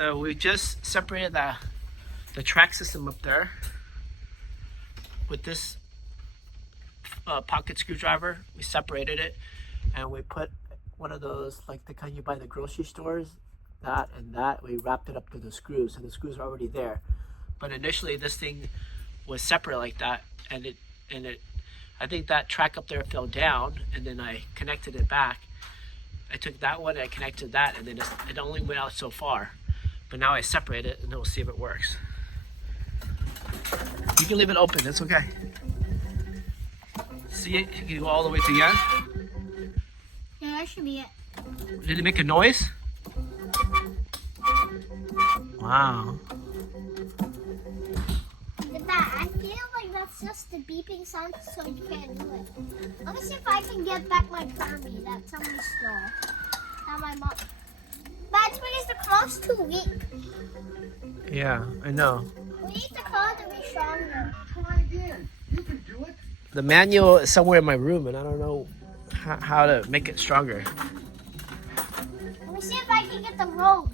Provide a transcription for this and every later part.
So we just separated the track system up there with this pocket screwdriver. We separated it and we put one of those, like the kind you buy in the grocery stores, that and that. We wrapped it up to the screws, so the screws are already there. But initially this thing was separate like that, and I think that track up there fell down, and then I connected it back. I took that one and I connected that, and then it only went out so far. But now I separate it and we'll see if it works. You can leave it open, it's okay. See it? You can go all the way to the end. Yeah, that should be it. Did it make a noise? Wow. I feel like that's just the beeping sound, so you can't do it. Let me see if I can get back my Kirby that somebody stole. Not my mom. That's because the claw's too weak. Yeah, I know. We need the claw to be stronger. Try again. You can do it. The manual is somewhere in my room, and I don't know how to make it stronger. Let me see if I can get the rope.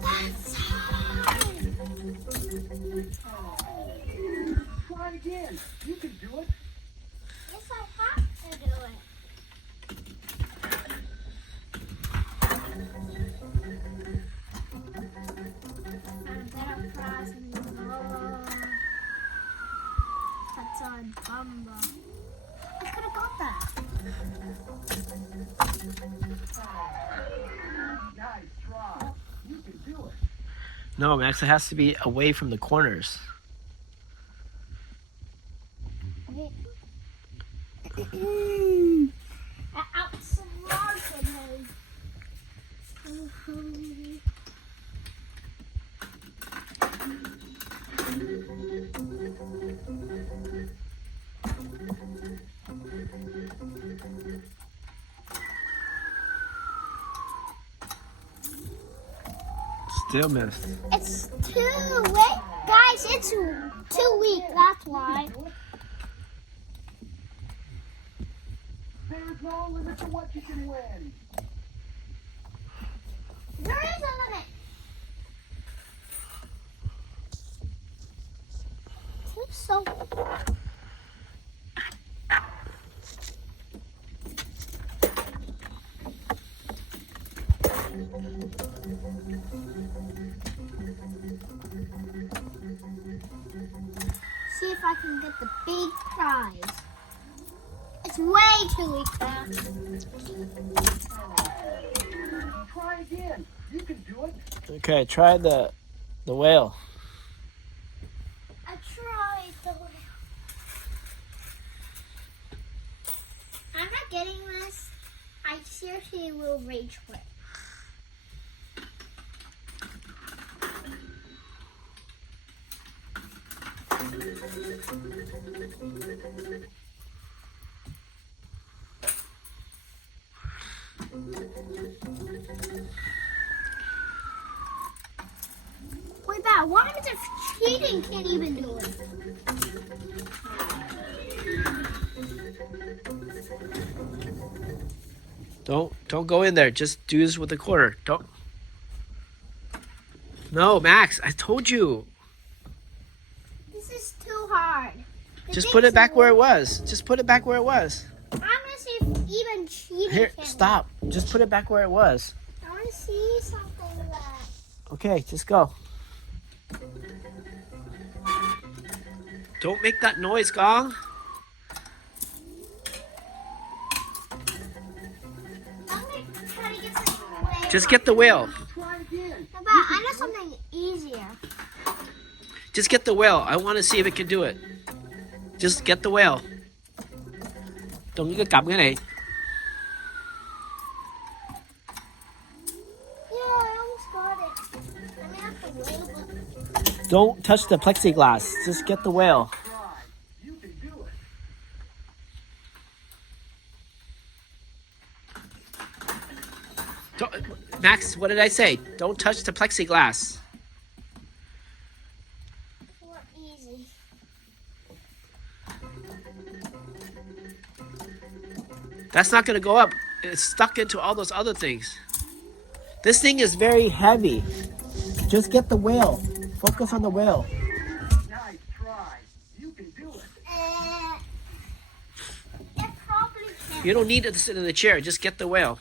That's hard. Try again. You can do it. Yes, I have to do it. That's on Bumba. I could have got that. Nice try. You can do it. No, Max, it has to be away from the corners. That outsmarted me. Still missed. It's too weak. Guys, it's too weak, that's why. There's no limit to what you can win. There is a limit. It's so... See if I can get the big prize. It's way too weak now. Try again. You can do it. Okay, try the whale. I tried the way. I'm not getting this. I seriously will rage quit. Wait, Dad, what happens if cheating can't even do it? Don't go in there. Just do this with the quarter. Don't. No, Max, I told you. This is too hard. Just put it back where it was. Just put it back where it was. I'm gonna see if even cheating Here, can. stop. Just put it back where it was. I want to see something that. Okay, just go. Don't make that noise, Gong. I'm gonna try to get something way. Just get the whale. Try again. But I know something easier. Just get the whale. I want to see if it can do it. Just get the whale. Đừng có cầm cái này. Yeah, I almost got it. I may have to wait, but Don't touch the plexiglass. Just get the whale. Try. You can do it. Max, what did I say? Don't touch the plexiglass. it's more easy. That's not going to go up. It's stuck into all those other things. This thing is very heavy. Just get the whale. Focus on the whale. Nice try. You can do it. It probably can't. You don't need to sit in the chair. Just get the whale.